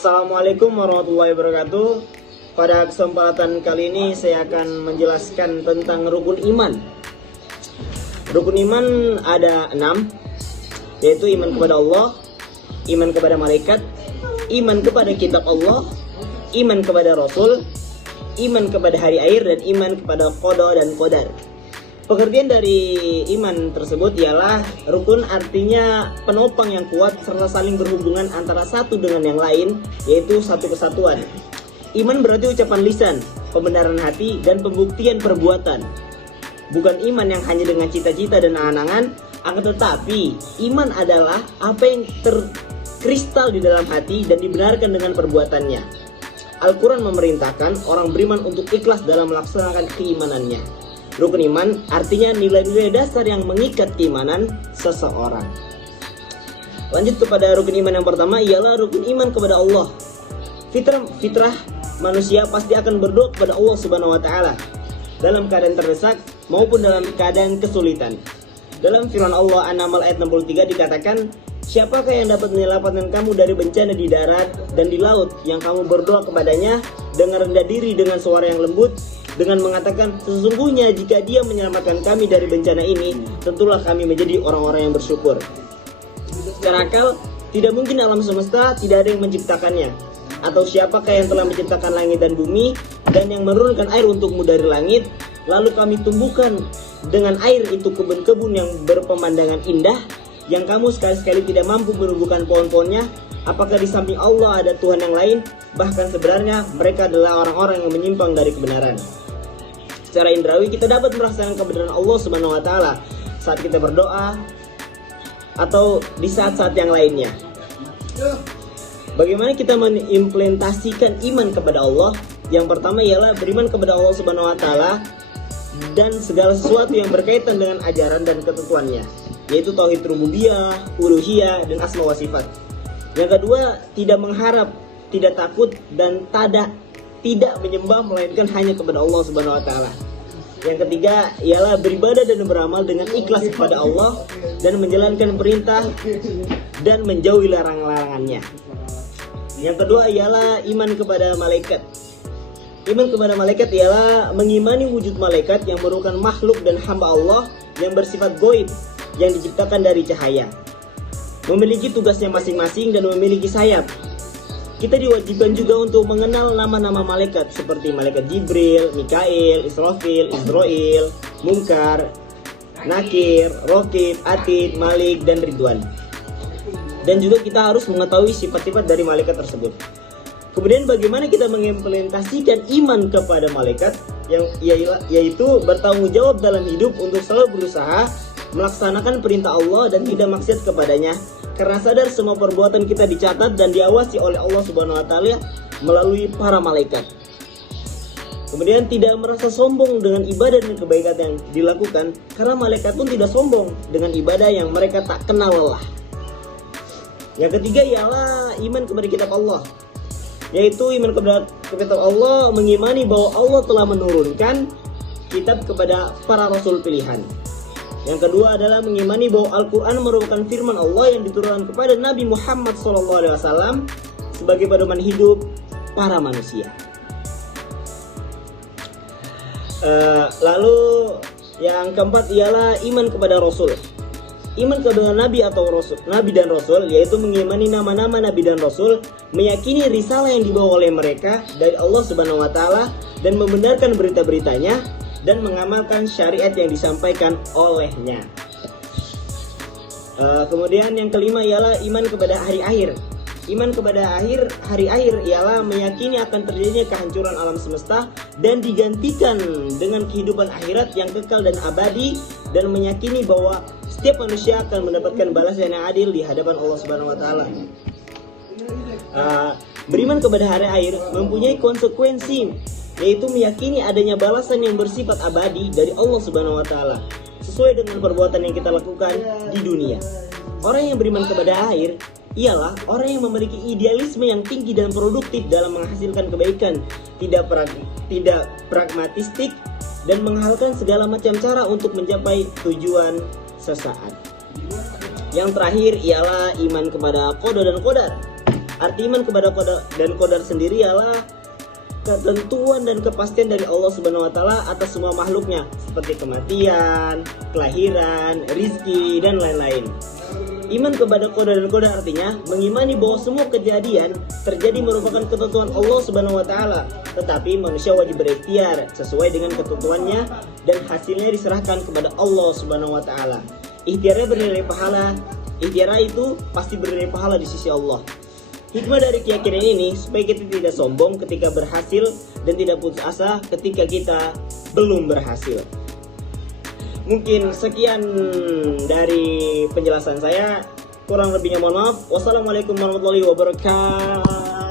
Assalamualaikum warahmatullahi wabarakatuh. Pada kesempatan kali ini saya akan menjelaskan tentang rukun iman. Rukun iman ada 6, yaitu iman kepada Allah, iman kepada malaikat, iman kepada kitab Allah, iman kepada Rasul, iman kepada hari akhir, dan iman kepada qada dan qadar. Pengertian dari iman tersebut ialah rukun, artinya penopang yang kuat serta saling berhubungan antara satu dengan yang lain, yaitu satu kesatuan. Iman berarti ucapan lisan, pembenaran hati, dan pembuktian perbuatan. Bukan iman yang hanya dengan cita-cita dan angan-angan, akan tetapi iman adalah apa yang terkristal di dalam hati dan dibenarkan dengan perbuatannya. Al-Quran memerintahkan orang beriman untuk ikhlas dalam melaksanakan keimanannya. Rukun iman artinya nilai-nilai dasar yang mengikat keimanan seseorang. Lanjut kepada rukun iman yang pertama, ialah rukun iman kepada Allah. Fitrah manusia pasti akan berdoa kepada Allah Subhanahu wa taala dalam keadaan terdesak maupun dalam keadaan kesulitan. Dalam firman Allah An-Naml ayat 63 dikatakan, "Siapakah yang dapat menyelamatkan kamu dari bencana di darat dan di laut yang kamu berdoa kepadanya dengan rendah diri dengan suara yang lembut, dengan mengatakan, sesungguhnya jika dia menyelamatkan kami dari bencana ini, tentulah kami menjadi orang-orang yang bersyukur." Secara akal, tidak mungkin alam semesta tidak ada yang menciptakannya. Atau siapakah yang telah menciptakan langit dan bumi dan yang menurunkan air untukmu dari langit, lalu kami tumbuhkan dengan air itu kebun-kebun yang berpemandangan indah, yang kamu sekali-sekali tidak mampu menumbuhkan pohon-pohonnya. Apakah di samping Allah ada Tuhan yang lain? Bahkan sebenarnya mereka adalah orang-orang yang menyimpang dari kebenaran. Secara indrawi kita dapat merasakan kebenaran Allah Subhanahu wa taala saat kita berdoa atau di saat-saat yang lainnya. Bagaimana kita mengimplementasikan iman kepada Allah? Yang pertama ialah beriman kepada Allah Subhanahu wa taala dan segala sesuatu yang berkaitan dengan ajaran dan ketentuannya, yaitu tauhid rububiyah, uluhiyah, dan asma wa sifat. Yang kedua, tidak mengharap, tidak takut, dan tidak menyembah melainkan hanya kepada Allah Subhanahu wa taala. Yang ketiga ialah beribadah dan beramal dengan ikhlas kepada Allah dan menjalankan perintah dan menjauhi larangan-larangannya. Yang kedua ialah iman kepada malaikat. Iman kepada malaikat ialah mengimani wujud malaikat yang merupakan makhluk dan hamba Allah yang bersifat gaib, yang diciptakan dari cahaya, memiliki tugasnya masing-masing dan memiliki sayap. Kita diwajibkan juga untuk mengenal nama-nama malaikat seperti malaikat Jibril, Mikail, Israfil, Israil, Munkar, Nakir, Rokib, Atid, Malik, dan Ridwan. Dan juga kita harus mengetahui sifat-sifat dari malaikat tersebut. Kemudian bagaimana kita mengimplementasikan iman kepada malaikat, yaitu bertanggung jawab dalam hidup untuk selalu berusaha melaksanakan perintah Allah dan tidak maksiat kepadanya, karena sadar semua perbuatan kita dicatat dan diawasi oleh Allah Subhanahu wa taala melalui para malaikat. Kemudian tidak merasa sombong dengan ibadah dan kebaikan yang dilakukan, karena malaikat pun tidak sombong dengan ibadah yang mereka tak kenal lelah. Yang ketiga ialah iman kepada kitab Allah, yaitu iman kepada kitab Allah, mengimani bahwa Allah telah menurunkan kitab kepada para rasul pilihan. Yang kedua adalah mengimani bahwa Al-Quran merupakan firman Allah yang diturunkan kepada Nabi Muhammad SAW sebagai pedoman hidup para manusia. Lalu yang keempat ialah iman kepada Rasul. Iman kepada Nabi atau Rasul, Nabi dan Rasul, yaitu mengimani nama-nama Nabi dan Rasul, meyakini risalah yang dibawa oleh mereka dari Allah Subhanahu wa taala dan membenarkan berita-beritanya dan mengamalkan syariat yang disampaikan olehnya. Kemudian yang kelima ialah iman kepada hari akhir. Iman kepada hari akhir ialah meyakini akan terjadinya kehancuran alam semesta dan digantikan dengan kehidupan akhirat yang kekal dan abadi, dan meyakini bahwa setiap manusia akan mendapatkan balasan yang adil di hadapan Allah Subhanahu wa taala. Beriman kepada hari akhir mempunyai konsekuensi, yaitu meyakini adanya balasan yang bersifat abadi dari Allah Subhanahu wa taala sesuai dengan perbuatan yang kita lakukan di dunia. Orang yang beriman kepada akhir ialah orang yang memiliki idealisme yang tinggi dan produktif dalam menghasilkan kebaikan, tidak pragmatistik, dan menghalalkan segala macam cara untuk mencapai tujuan sesaat. Yang terakhir ialah iman kepada qada dan qadar. Arti iman kepada qadar dan qadar sendiri ialah ketentuan dan kepastian dari Allah Subhanahu wa taala atas semua makhluknya, seperti kematian, kelahiran, rizki, dan lain-lain. Iman kepada qadar dan qadar artinya mengimani bahwa semua kejadian terjadi merupakan ketentuan Allah Subhanahu wa taala, tetapi manusia wajib berikhtiar sesuai dengan ketentuannya dan hasilnya diserahkan kepada Allah Subhanahu wa taala. Ikhtiarnya bernilai pahala. Ikhtiar itu pasti bernilai pahala di sisi Allah. Hikmah dari keyakinan ini supaya kita tidak sombong ketika berhasil dan tidak putus asa ketika kita belum berhasil. Mungkin sekian dari penjelasan saya. Kurang lebihnya mohon maaf. Wassalamualaikum warahmatullahi wabarakatuh.